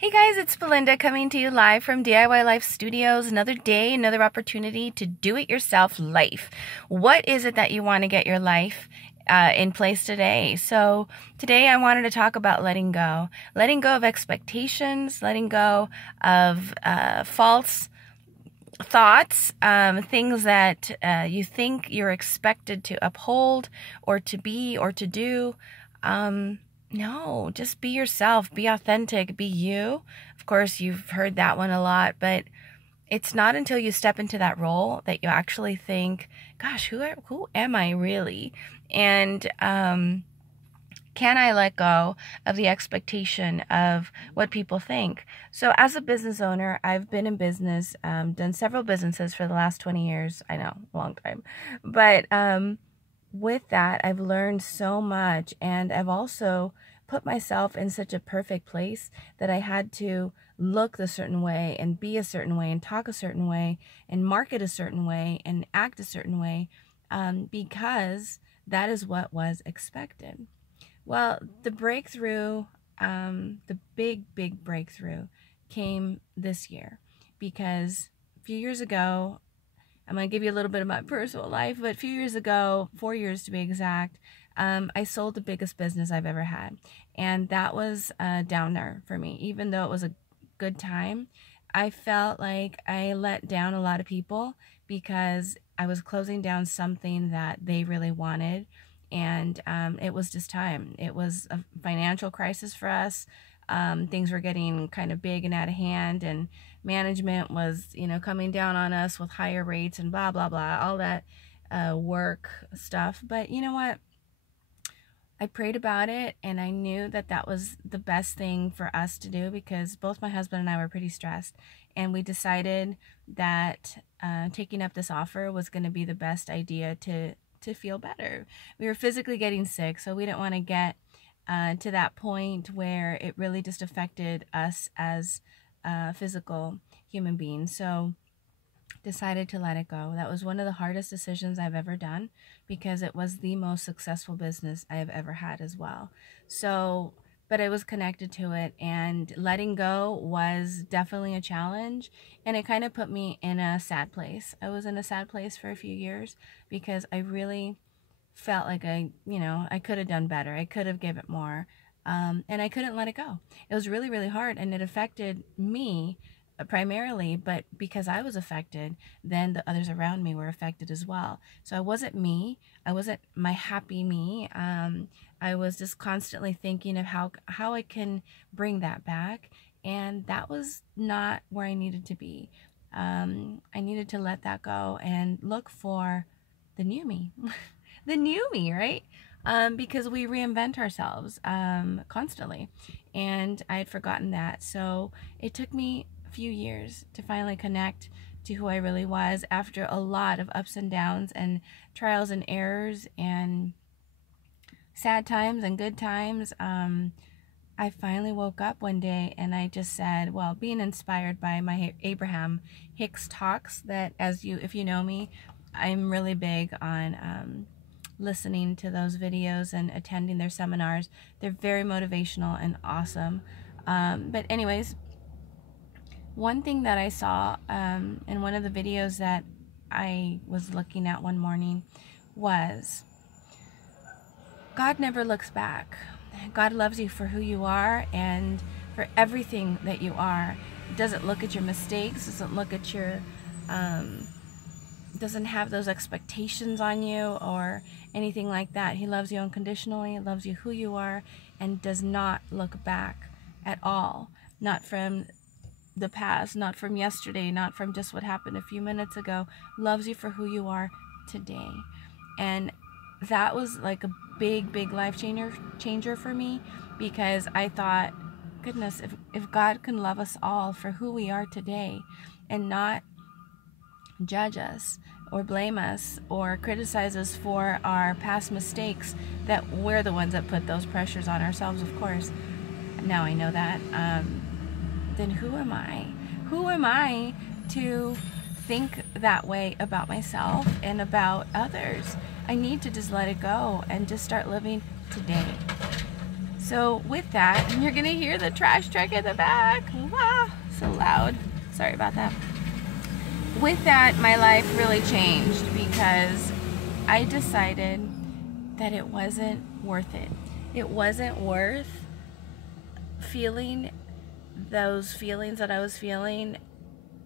Hey guys, it's Belinda coming to you live from DIY Life Studios. Another day, another opportunity to do it yourself life. What is it that you want to get your life in place today? So today I wanted to talk about letting go. Letting go of expectations, letting go of false thoughts, things that you think you're expected to uphold or to be or to do. No, just be yourself, be authentic, be you. Of course, you've heard that one a lot, but it's not until you step into that role that you actually think, gosh, who am I really? And can I let go of the expectation of what people think? So as a business owner, I've been in business, done several businesses for the last 20 years. I know, a long time. But with that, I've learned so much, and I've also put myself in such a perfect place that I had to look a certain way and be a certain way and talk a certain way and market a certain way and act a certain way because that is what was expected. Well, the breakthrough, the big breakthrough came this year because a few years ago, I'm going to give you a little bit of my personal life, but a few years ago, 4 years to be exact, I sold the biggest business I've ever had. And that was a downer for me. Even though it was a good time, I felt like I let down a lot of people because I was closing down something that they really wanted. And it was just time. It was a financial crisis for us. Things were getting kind of big and out of hand, and management was, coming down on us with higher rates and blah, blah, blah, all that work stuff. But you know what? I prayed about it, and I knew that that was the best thing for us to do because both my husband and I were pretty stressed, and we decided that taking up this offer was going to be the best idea to feel better. We were physically getting sick, so we didn't want to get to that point where it really just affected us as physical human beings. So decided to let it go. That was one of the hardest decisions I've ever done because it was the most successful business I have ever had as well. So, but I was connected to it, and letting go was definitely a challenge, and it kind of put me in a sad place. I was in a sad place for a few years because I really felt like I could have done better. I could have given it more, and I couldn't let it go. It was really, really hard, and it affected me primarily, but because I was affected, then the others around me were affected as well. So I wasn't me. I wasn't my happy me. I was just constantly thinking of how I can bring that back, and that was not where I needed to be. I needed to let that go and look for the new me. The new me, right? Because we reinvent ourselves constantly, and I had forgotten that. So it took me few years to finally connect to who I really was after a lot of ups and downs and trials and errors and sad times and good times. I finally woke up one day and I just said, well, being inspired by my Abraham Hicks talks, that if you know me, I'm really big on listening to those videos and attending their seminars. They're very motivational and awesome. But anyways, one thing that I saw in one of the videos that I was looking at one morning was God never looks back. God loves you for who you are and for everything that you are. Doesn't look at your mistakes, doesn't look at your, doesn't have those expectations on you or anything like that. He loves you unconditionally, loves you who you are, and does not look back at all. Not from the past, not from yesterday, not from just what happened a few minutes ago. Loves you for who you are today. And that was like a big life changer for me, because I thought, goodness, if God can love us all for who we are today and not judge us or blame us or criticize us for our past mistakes, that we're the ones that put those pressures on ourselves, of course. Now I know that. Then who am I? Who am I to think that way about myself and about others? I need to just let it go and just start living today. So with that, and you're gonna hear the trash truck in the back. Wow, so loud. Sorry about that. With that, my life really changed because I decided that it wasn't worth it. It wasn't worth feeling those feelings that I was feeling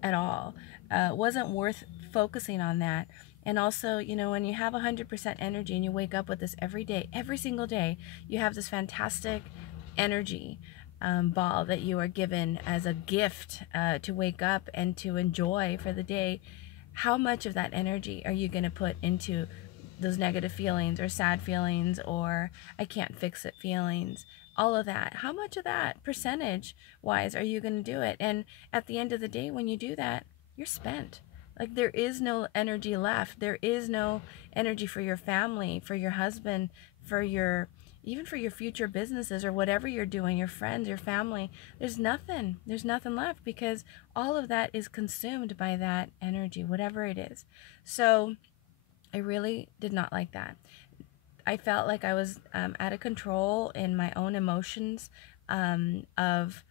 at all. It wasn't worth focusing on that. And also, you know, when you have 100% energy and you wake up with this every day, every single day, you have this fantastic energy ball that you are given as a gift to wake up and to enjoy for the day. How much of that energy are you going to put into those negative feelings or sad feelings or I can't fix it feelings? All of that. How much of that percentage wise are you going to do it? And at the end of the day, when you do that, you're spent. Like there is no energy left. There is no energy for your family, for your husband, for your, even for your future businesses or whatever you're doing, your friends, your family. There's nothing left because all of that is consumed by that energy, whatever it is. So I really did not like that. I felt like I was out of control in my own emotions of,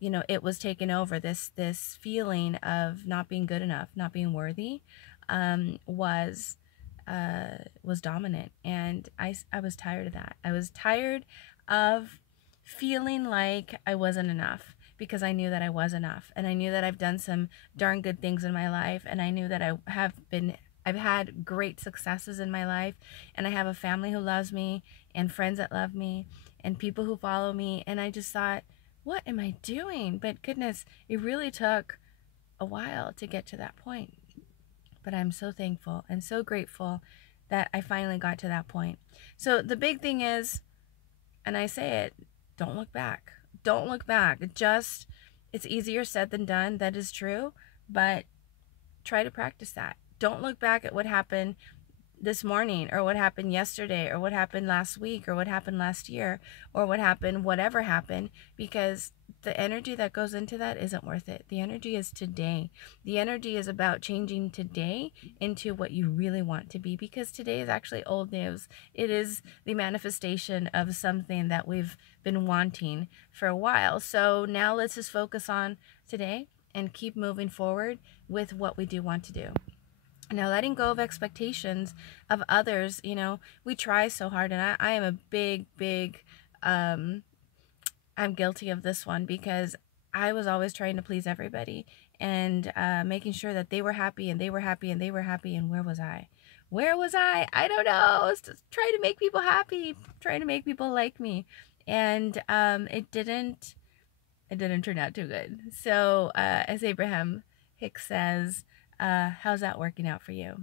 you know, it was taken over. This feeling of not being good enough, not being worthy, was dominant, and I was tired of that. I was tired of feeling like I wasn't enough because I knew that I was enough, and I knew that I've done some darn good things in my life, and I knew that I've had great successes in my life, and I have a family who loves me and friends that love me and people who follow me. And I just thought, what am I doing? But goodness, it really took a while to get to that point. But I'm so thankful and so grateful that I finally got to that point. So the big thing is, and I say it, don't look back. Don't look back. It's easier said than done. That is true. But try to practice that. Don't look back at what happened this morning or what happened yesterday or what happened last week or what happened last year or what happened, whatever happened, because the energy that goes into that isn't worth it. The energy is today. The energy is about changing today into what you really want to be, because today is actually old news. It is the manifestation of something that we've been wanting for a while. So now let's just focus on today and keep moving forward with what we do want to do. Now, letting go of expectations of others, you know, we try so hard, and I am a big, I'm guilty of this one because I was always trying to please everybody and making sure that they were happy and they were happy and they were happy. And where was I? Where was I? I don't know. I was just trying to make people happy, trying to make people like me. And it didn't turn out too good. So as Abraham Hicks says, how's that working out for you?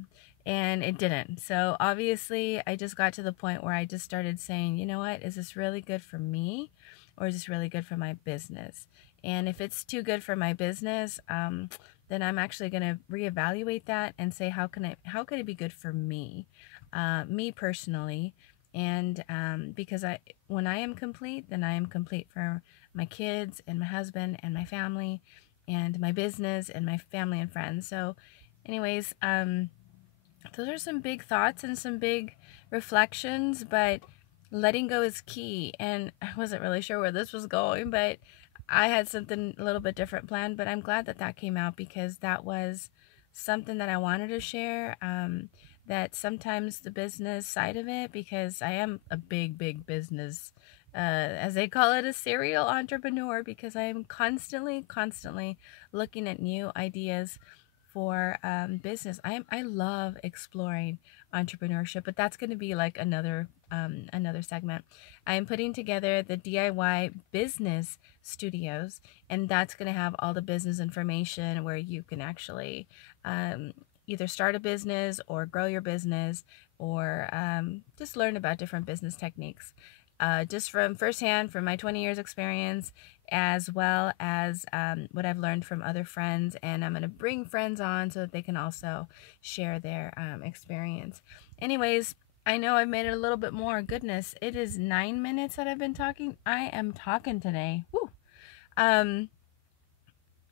And it didn't. So obviously I just got to the point where I just started saying, you know what, is this really good for me or is this really good for my business? And if it's too good for my business, then I'm actually going to reevaluate that and say, how could it be good for me, me personally? And because when I am complete, then I am complete for my kids and my husband and my family and my business and my family and friends. So anyways, those are some big thoughts and some big reflections, but letting go is key. And I wasn't really sure where this was going, but I had something a little bit different planned, but I'm glad that that came out because that was something that I wanted to share. That sometimes the business side of it, because I am a big business, as they call it, a serial entrepreneur, because I am constantly looking at new ideas for business. I love exploring entrepreneurship, but that's going to be like another segment. I am putting together the DIY business studios, and that's going to have all the business information where you can actually either start a business or grow your business or just learn about different business techniques. Just from firsthand, from my 20 years experience, as well as what I've learned from other friends. And I'm going to bring friends on so that they can also share their experience. Anyways, I know I've made it a little bit more. Goodness, it is 9 minutes that I've been talking. I am talking today. Woo. I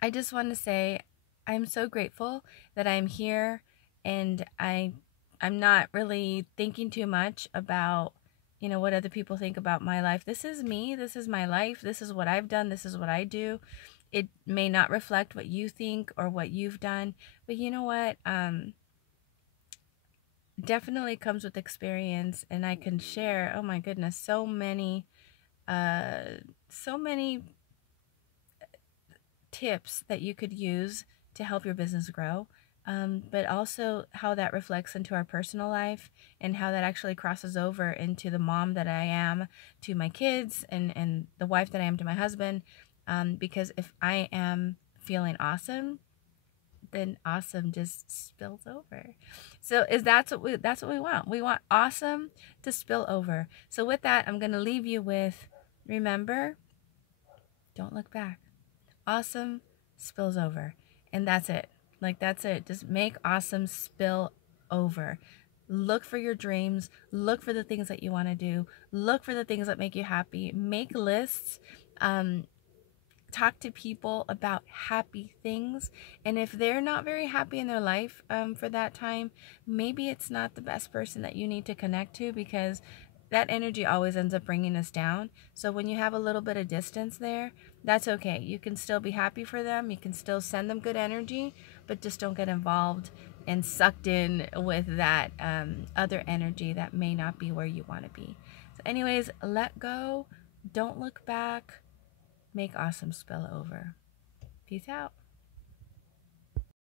just want to say I'm so grateful that I'm here, and I'm not really thinking too much about what other people think about my life. This is me. This is my life. This is what I've done. This is what I do. It may not reflect what you think or what you've done, but you know what? Definitely comes with experience, and I can share, oh my goodness, so many tips that you could use to help your business grow. But also how that reflects into our personal life, and how that actually crosses over into the mom that I am to my kids, and the wife that I am to my husband. Because if I am feeling awesome, then awesome just spills over. So that's what we want. We want awesome to spill over. So with that, I'm going to leave you with, remember, don't look back. Awesome spills over. And that's it. Like, that's it. Just make awesome spill over. Look for your dreams. Look for the things that you want to do. Look for the things that make you happy. Make lists. Talk to people about happy things. And if they're not very happy in their life for that time, maybe it's not the best person that you need to connect to, because that energy always ends up bringing us down. So when you have a little bit of distance there, that's okay. You can still be happy for them. You can still send them good energy, but just don't get involved and sucked in with that other energy that may not be where you want to be. So anyways, let go. Don't look back. Make awesome spill over. Peace out.